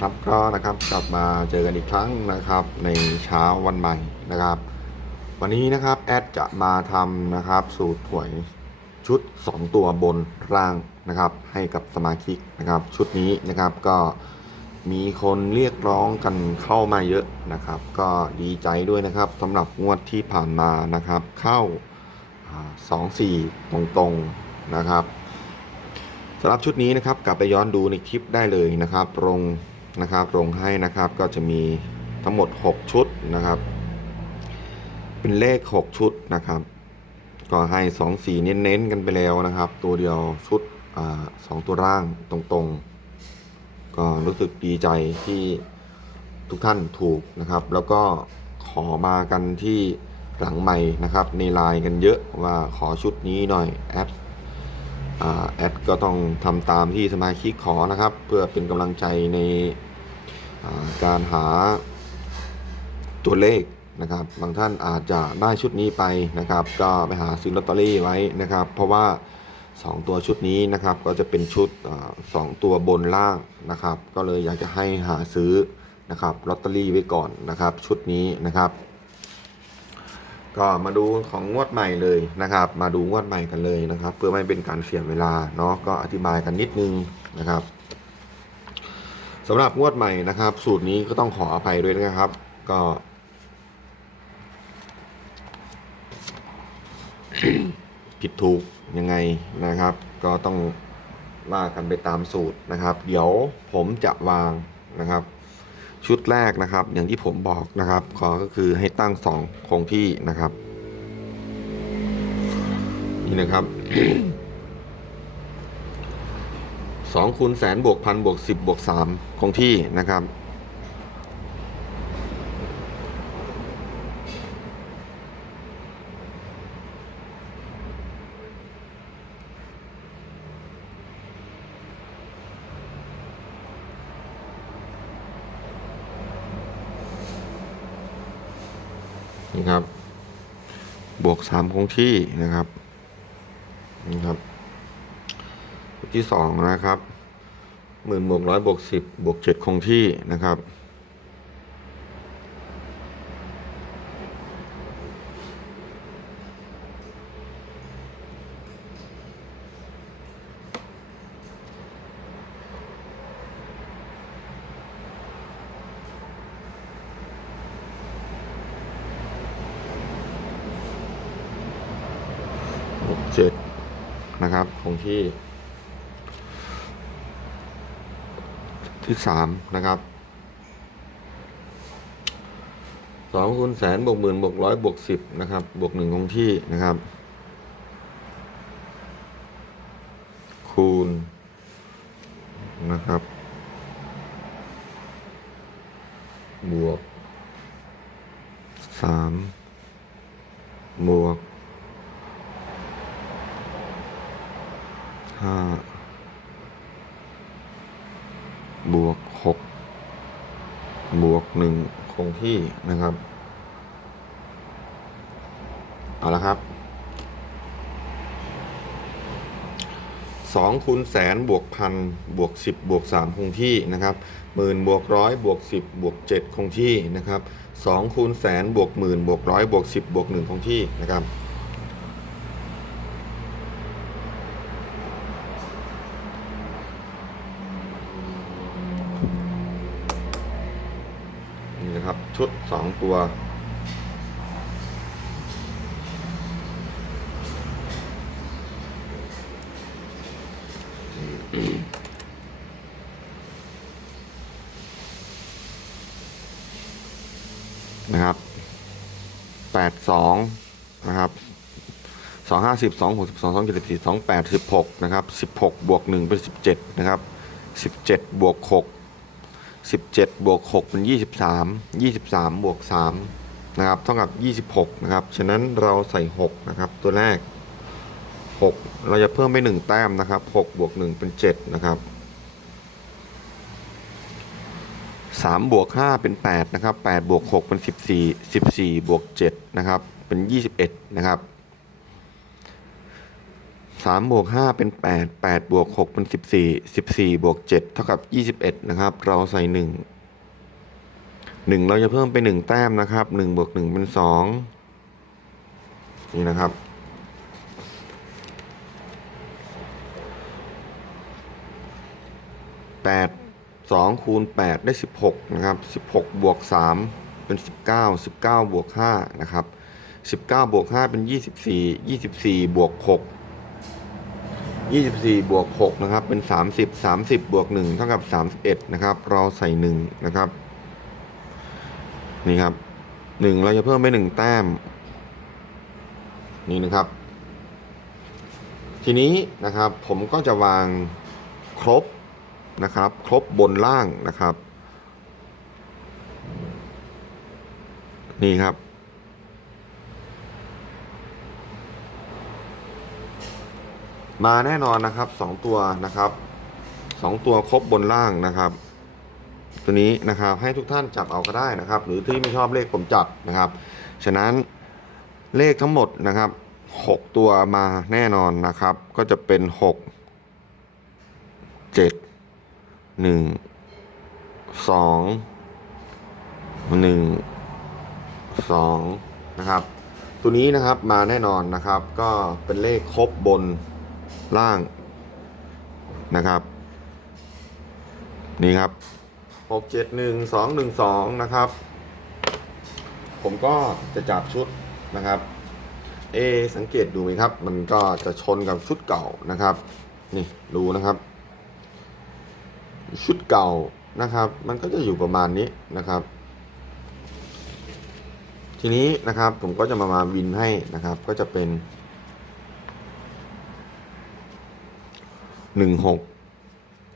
ครับก็นะครับกลับมาเจอกันอีกครั้งนะครับ ในเช้าวันใหม่นะครับ วันนี้นะครับแอดจะมาทำนะครับ สูตรหวยชุด 2 ตัวบนล่างนะครับ ให้กับสมาชิกนะครับ ชุดนี้นะครับก็มีคนเรียกร้องกันเข้ามาเยอะนะครับ ก็ดีใจด้วยนะครับสำหรับงวดที่ผ่านมานะครับ เข้าสองสี่ตรงๆนะครับสำหรับชุดนี้นะครับกลับไปย้อนดูในคลิปได้เลยนะครับลง นะครับลงให้นะครับก็จะมีทั้งหมด 6 ชุดนะครับ เป็นเลข 6 ชุดนะครับ ก็ให้ 2 สีเน้นๆกันไปแล้วนะครับ ตัวเดียวชุดอสองตัวร่างตรงๆ ก็รู้สึกดีใจที่ทุกท่านถูกนะครับ แล้วก็ขอมากันที่หลังใหม่นะครับในไลน์กันเยอะว่าขอชุดนี้หน่อยแอดแอดก็ต้องทำตามที่สมาชิกขอนะครับ เพื่อเป็นกำลังใจใน การหาตัวเลขนะครับ บางท่านอาจจะได้ชุดนี้ไปนะครับ ก็ไปหาซื้อลอตเตอรี่ไว้นะครับ เพราะว่า 2 ตัวชุดนี้นะครับ ก็จะเป็นชุดสองตัวบนล่างนะครับ ก็เลยอยากจะให้หาซื้อนะครับลอตเตอรี่ไว้ก่อนนะครับ ชุดนี้นะครับ ก็มาดูของงวดใหม่เลยนะครับ มาดูงวดใหม่กันเลยนะครับ เพื่อไม่เป็นการเสียเวลาเนาะก็อธิบายกันนิดนึงนะครับ สำหรับงวดใหม่นะครับ สูตรนี้ก็ต้องขออภัยด้วยนะครับ ก็ผิดถูกยังไงนะครับ ก็ต้องว่ากันไปตามสูตรนะครับ เดี๋ยวผมจะวางนะครับ ชุดแรกนะครับ อย่างที่ผมบอกนะครับ ขอก็คือให้ตั้งสองคงที่นะครับ นี่นะครับ สองคูณแสนบวกพันบวกสิบบวกสามคงที่นะครับ นี่ครับ บวกสามคงที่นะครับ นี่ครับ ที่สองนะครับหมื่นบวกร้อยบวกสิบบวกเจ็ดคงที่นะครับหกเจ็ดนะครับคงที่ ที่สามนะครับสองคูณแสนบวกหมื่นบวกร้อยบวกสิบนะครับ บวกหนึ่งคงที่นะครับ คูณนะครับ บวกสาม 2คูณแสนบวกพันบวก 10 บวก 3 คงที่นะครับหมื่นบวกร้อยบวก 10 บวก 7 คงที่นะครับ2คูณแสนบวกหมื่นบวกร้อยบวก 10 บวก 1 คงที่นะครับนี่นะครับชุด 2 ตัว นะครับแปดสองนะครับสองห้าสิบสองหกสิบสองสองเจ็ดสิบสี่สองแปดสิบหกนะครับสิบหกบวกหนึ่งเป็นสิบเจ็ดนะครับสิบเจ็ดบวกหกสิบเจ็ดบวกหกเป็นยี่สิบสามยี่สิบสามบวกสามนะครับเท่ากับยี่สิบหกนะครับฉะนั้นเราใส่หกนะครับตัวแรกหกเราจะเพิ่มไปหนึ่งแต้มนะครับหกบวกหนึ่งเป็นเจ็ดนะครับ สามบวกห้าเป็นแปดนะครับแปดบวกหกเป็นสิบสี่สิบสี่บวกเจ็ดนะครับ เป็นยี่สิบเอ็ดนะครับสามบวกห้าเป็นแปดแปดบวกหกเป็นสิบสี่สิบสี่บวกเจ็ดเท่ากับยี่สิบเอ็ดนะครับ เราใส่หนึ่งหนึ่งเราจะเพิ่มไปหนึ่งแต้มนะครับหนึ่งบวกหนึ่งเป็นสองนี่นะครับแปดสองคูณแปดได้สิบหกนะครับสิบหกบวกสามเป็นสิบเก้าสิบเก้าบวกห้านะครับสิบเก้าบวกห้าเป็นยี่สิบสี่ยี่สิบสี่บวกหกยี่สิบสี่บวกหกนะครับ เป็นสามสิบสามสิบบวกหนึ่งเท่ากับสามสิบเอ็ดนะครับ เราใส่หนึ่งนะครับ นี่ครับหนึ่งเราจะเพิ่มไปหนึ่งแต้ม นี่นะครับ ทีนี้นะครับผมก็จะวางครบ นะครับ ครบบนล่างนะครับ นี่ครับ มาแน่นอนนะครับสองตัวนะครับสองตัวครบบนล่างนะครับ ตัวนี้นะครับให้ทุกท่านจับเอาก็ได้นะครับ หรือที่ไม่ชอบเลขผมจับนะครับ ฉะนั้นเลขทั้งหมดนะครับหกตัวมาแน่นอนนะครับ ก็จะเป็นหกเจ็ด หนึ่งสองหนึ่งสองนะครับ ตัวนี้นะครับมาแน่นอนนะครับ ก็เป็นเลขครบบนล่างนะครับ นี่ครับหกเจ็ดหนึ่งสองหนึ่งสองนะครับ ผมก็จะจับชุดนะครับ เอสังเกตดูไหมครับ มันก็จะชนกับชุดเก่านะครับ นี่ดูนะครับ ชุดเก่านะครับ มันก็จะอยู่ประมาณนี้นะครับ ทีนี้นะครับผมก็จะมามาวินให้นะครับ ก็จะเป็นหนึ่งหก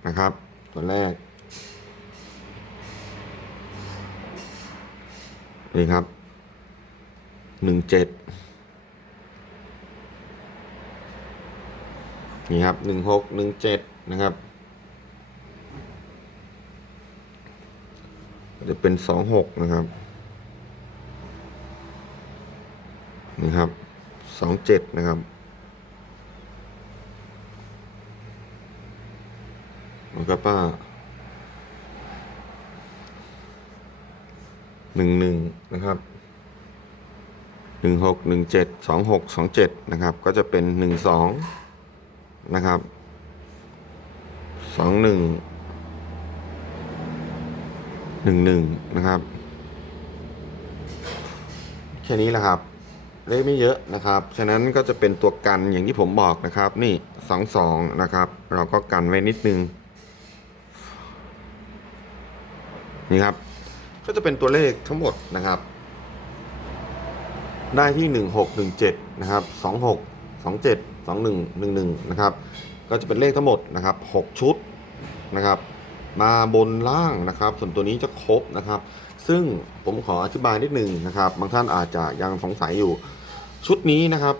นะครับ ตัวแรกนี่ครับหนึ่งเจ็ดนี่ครับหนึ่งหกหนึ่งเจ็ดนะครับ จะเป็นสองหกนะครับนี่ครับสองเจ็ดนะครับแล้วก็ป้าหนึ่งหนึ่งนะครับหนึ่งหกหนึ่งเจ็ดสองหกสองเจ็ดนะครับ ก็จะเป็นหนึ่งสองนะครับสองหนึ่ง หนึ่งหนึ่งนะครับ แค่นี้แหละครับ เลขไม่เยอะนะครับ ฉะนั้นก็จะเป็นตัวกันอย่างที่ผมบอกนะครับ นี่สองสองนะครับ เราก็กันไว้นิดนึง นี่ครับ ก็จะเป็นตัวเลขทั้งหมดนะครับ ได้ที่หนึ่งหกหนึ่งเจ็ดนะครับสองหกสองเจ็ดสองหนึ่งหนึ่งหนึ่งนะครับ ก็จะเป็นเลขทั้งหมดนะครับหกชุดนะครับ มาบนล่างนะครับ ส่วนตัวนี้จะครบนะครับ ซึ่งผมขออธิบายนิดนึงนะครับ บางท่านอาจจะยังสงสัยอยู่ ชุดนี้นะครับ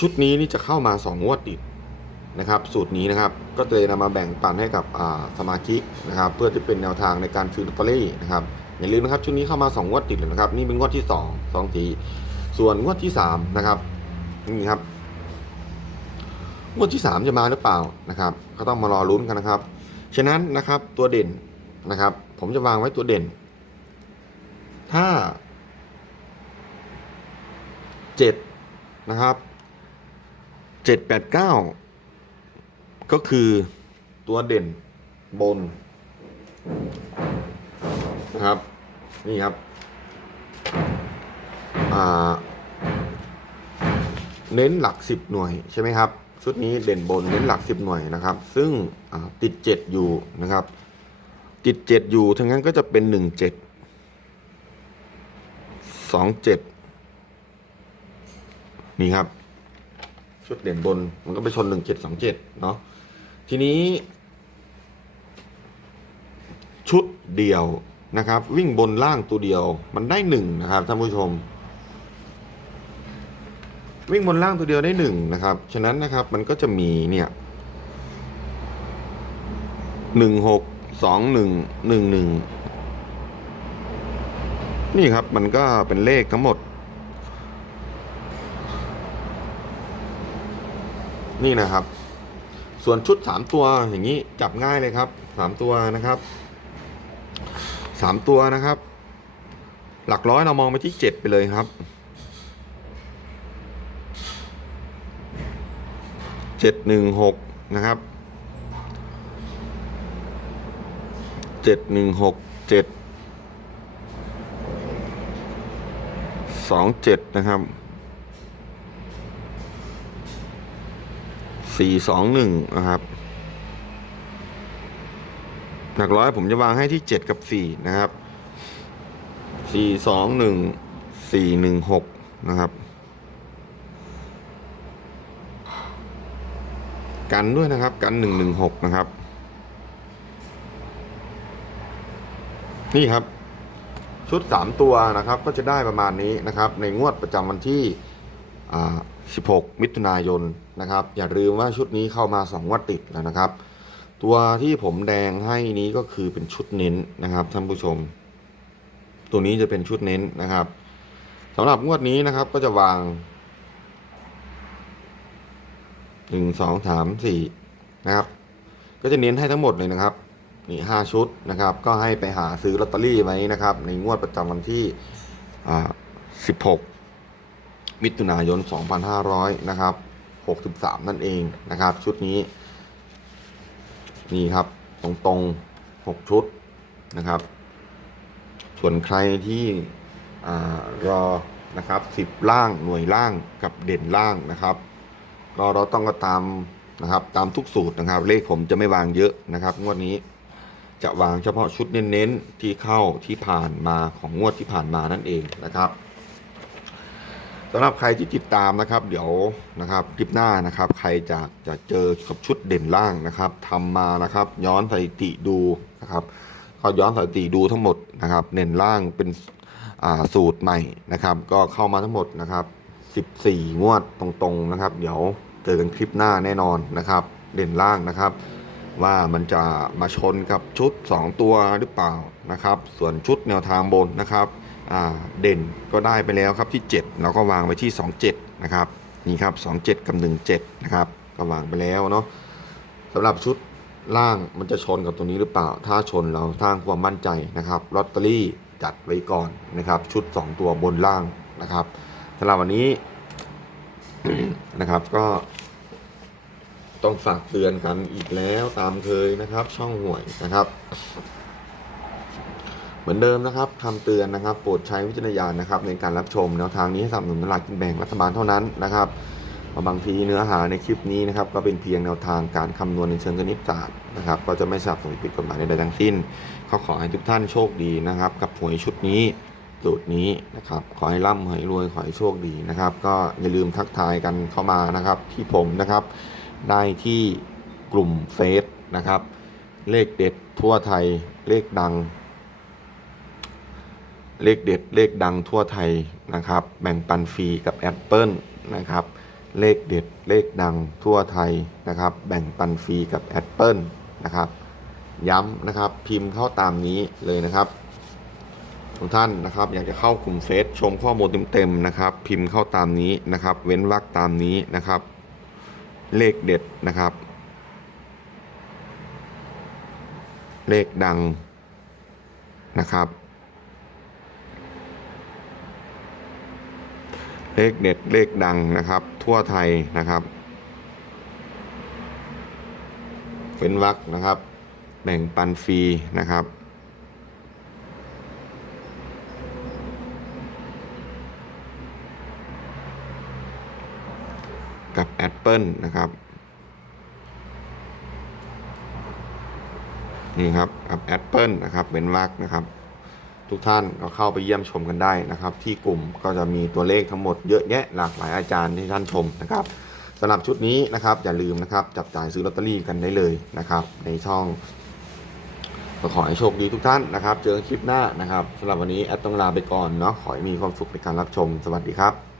ชุดนี้นี่จะเข้ามา2งวดติดนะครับ สูตรนี้นะครับ ก็เลยนำมาแบ่งปันให้กับสมาชิกนะครับ เพื่อจะเป็นแนวทางในการซื้อลอตเตอรี่นะครับอย่าลืมนะครับชุดนี้เข้ามา2งวดติดเลยนะครับ นี่เป็นงวดที่ 2 2ทีส่วนงวดที่3นะครับนี่ครับ งวดที่ 3 จะมาหรือเปล่านะครับก็ต้องมารอลุ้นกันนะครับ ฉะนั้นนะครับตัวเด่นนะครับ ผมจะวางไว้ตัวเด่น ถ้าเจ็ดนะครับเจ็ดแปดเก้าก็คือตัวเด่นบนนะครับ นี่ครับเน้นหลักสิบหน่วยใช่ไหมครับ ชุดนี้เด่นบนเน้นหลักสิบหน่วยนะครับ ซึ่งติดเจ็ดอยู่นะครับ ติดเจ็ดอยู่ทั้งนั้นก็จะเป็นหนึ่งเจ็ดสองเจ็ดนี่ครับ ชุดเด่นบนมันก็ไปชนหนึ่งเจ็ดสองเจ็ดเนาะทีนี้ ชุดเดียวนะครับ วิ่งบนล่างตัวเดียวมันได้หนึ่งนะครับท่านผู้ชม วิ่งบนล่างตัวเดียวได้หนึ่งนะครับ ฉะนั้นนะครับมันก็จะมีเนี่ยหนึ่งหกสองหนึ่งหนึ่งหนึ่งนี่ครับมันก็เป็นเลขทั้งหมด นี่นะครับ ส่วนชุดสามตัวอย่างนี้จับง่ายเลยครับสามตัวนะครับสามตัวนะครับ หลักร้อยเรามองไปที่เจ็ดไปเลยครับ เจ็ดหนึ่งหกนะครับเจ็ดหนึ่งหกเจ็ดสองเจ็ดนะครับสี่สองหนึ่งนะครับหลักร้อยผมจะวางให้ที่เจ็ดกับสี่นะครับสี่สองหนึ่งสี่หนึ่งหกนะครับ กันด้วยนะครับกันหนึ่งหนึ่งหกนะครับ นี่ครับ ชุดสามตัวนะครับ ก็จะได้ประมาณนี้นะครับ ในงวดประจำวันที่ 16 มิถุนายนนะครับ อย่าลืมว่าชุดนี้เข้ามา2งวดติดแล้วนะครับ ตัวที่ผมแดงให้นี้ก็คือเป็นชุดเน้นนะครับท่านผู้ชม ตัวนี้จะเป็นชุดเน้นนะครับสำหรับงวดนี้นะครับก็จะวาง หนึ่งสองสามสี่นะครับ ก็จะเน้นให้ทั้งหมดเลยนะครับนี่ห้าชุดนะครับ ก็ให้ไปหาซื้อลอตเตอรี่ไว้นะครับ ในงวดประจำวันที่สิบหกมิถุนายนสองพันห้าร้อยนะครับหกสิบสามนั่นเองนะครับ ชุดนี้ นี่ครับ ตรงตรงๆหกชุดนะครับ ส่วนใครที่อรอนะครับสิบล่างหน่วยล่างกับเด่นล่างนะครับ ก็เราต้องก็ตามนะครับตามทุกสูตรนะครับ เลขผมจะไม่วางเยอะนะครับ งวดนี้จะวางเฉพาะชุดเน้นๆที่เข้าที่ผ่านมาของงวดที่ผ่านมานั่นเองนะครับสำหรับใครที่ติดตามนะครับ เดี๋ยวนะครับคลิปหน้านะครับ ใครจะจะเจอกับชุดเด่นล่างนะครับทำมานะครับ ย้อนสถิติดูนะครับก็ย้อนสถิติดูทั้งหมดนะครับเด่นล่างเป็นสูตรใหม่นะครับ ก็เข้ามาทั้งหมดนะครับ 14 งวดตรงๆนะครับ เดี๋ยวเจอกันคลิปหน้าแน่นอนนะครับ เด่นล่างนะครับ ว่ามันจะมาชนกับชุด 2 ตัวหรือเปล่านะครับ ส่วนชุดแนวทางบนนะครับเด่นก็ได้ไปแล้วครับที่ 7 เราก็วางไว้ที่ 27 นะครับนี่ครับ 27 กับ 17 นะครับก็วางไปแล้วเนาะสำหรับชุดล่างมันจะชนกับตัวนี้หรือเปล่า ถ้าชนเราสร้างความมั่นใจนะครับลอตเตอรี่จัดไว้ก่อนนะครับ ชุด 2 ตัวบนล่างนะครับำหรับวันนี้นะครับก็ต้องฝากเตือนกันอีกแล้วตามเคยนะครับ ช่องหวยนะครับ เหมือนเดิมนะครับคำเตือนนะครับ โปรดใช้วิจารณญาณนะครับ ในการรับชมแนวทางนี้ให้สนับสนุนตลาดกินแบ่งรัฐบาลเท่านั้นนะครับาบางทีเนื้อหาในคลิปนี้นะครับ ก็เป็นเพียงแนวทางการคำนวณในเชิงคณิตศาสตร์นะครับ ก็จะไม่สนับสนุนผิดกฎหมายใดๆทั้งสิ้นเขาขอให้ทุกท่านโชคดีนะครับ กับหวยชุดนี้ สูตรนี้นะครับ ขอให้ร่ำขอให้รวยขอให้โชคดีนะครับ ก็อย่าลืมทักทายกันเข้ามานะครับ ที่ผมนะครับได้ที่กลุ่มเฟซนะครับ เลขเด็ดทั่วไทยเลขดัง เลขเด็ดเลขดังทั่วไทยนะครับ แบ่งปันฟรีกับแอปเปิลนะครับเลขเด็ดเลขดังทั่วไทยนะครับ แบ่งปันฟรีกับแอปเปิลนะครับ ย้ำนะครับพิมพ์เข้าตามนี้เลยนะครับ ทุกท่านนะครับ อยากจะเข้ากลุ่มเฟซชมข้อมูลเต็มๆนะครับ พิมพ์เข้าตามนี้นะครับ เว้นวรรคตามนี้นะครับ เลขเด็ดนะครับ เลขดังนะครับ เลขเด็ดเลขดังนะครับ ทั่วไทยนะครับเป็นวรรคนะครับ แบ่งปันฟรีนะครับ กับแอปเปิลนะครับนี่ครับแอปเปิลนะครับเป็นวรรคนะครับ ทุกท่านก็เข้าไปเยี่ยมชมกันได้นะครับ ที่กลุ่มก็จะมีตัวเลขทั้งหมดเยอะแยะหลากหลายอาจารย์ที่ท่านชมนะครับสำหรับชุดนี้นะครับ อย่าลืมนะครับจับจ่ายซื้อลอตเตอรี่กันได้เลยนะครับ ในช่องก็ขอให้โชคดีทุกท่านนะครับ เจอกันคลิปหน้านะครับสำหรับวันนี้แอดต้องลาไปก่อนเนาะขอให้มีความสุขในการรับชมสวัสดีครับ